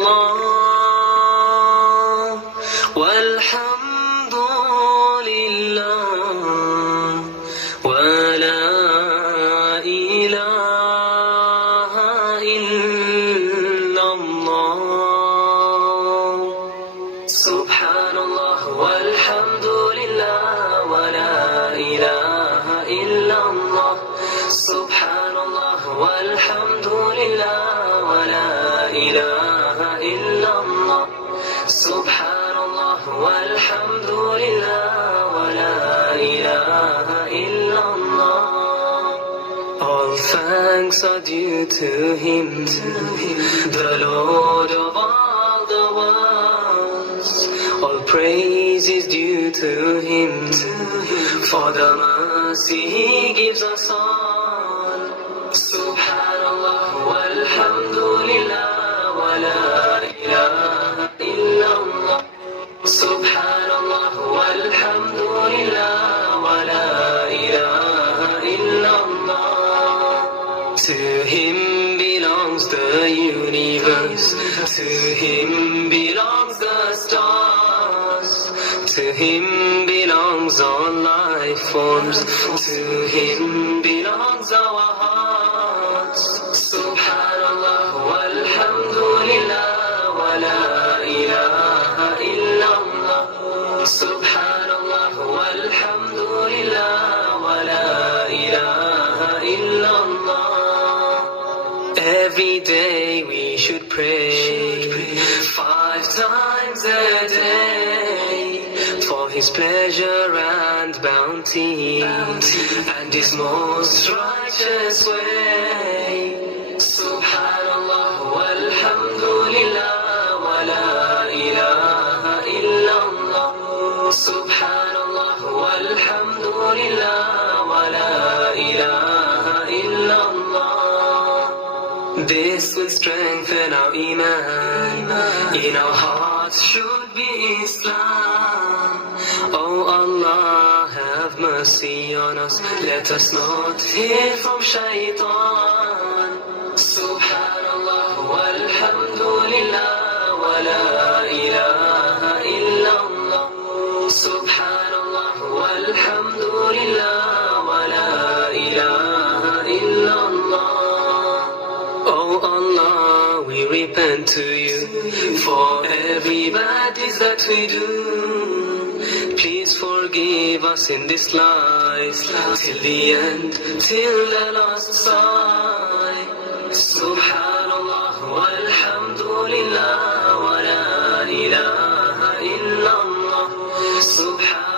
Subhanallah, walhamdulillah, wa la ilaha illallah. Subhanallah, walhamdulillah, wa la ilaha illallah. Subhanallah, walhamdulillah, wa la ilaha illallah. Subhanallah, walhamdulillah, wa la ilaha illallah. All thanks are due to Him, the Lord of all the worlds. All praise is due to Him, for the mercy He gives us all. Subhanallah, walhamdulillah, wa la ilaha illallah. Subhanallah, walhamdulillah, wa la ilaha illallah. To Him belongs the universe, to Him belongs the stars, to Him belongs all life forms, to Him belongs our hearts. Subhanallah, walhamdulillah, wa la ilaha illallah. Subhanallah, walhamdulillah, wa la ilaha illallah. Every day we should pray 5 times a day for His pleasure and bounty and His most righteous way. Subhanallah, walhamdulillah, wa la ilaha illallah. Subhanallah, walhamdulillah, wa la ilaha illallah. This will strengthen our iman. In our hearts should be Islam. Oh Allah, have mercy on us. Let us not hear from shaitan. Subhanallah, walhamdulillah, wa la ilaha illallah. Subhanallah, walhamdulillah, wa la ilaha illallah. Oh Allah, we repent to You for every bad deed that we do. Please forgive us in this life till the end, till the last sigh. Subhanallah, walhamdulillah, wa la ilaha illallah. Subhanallah.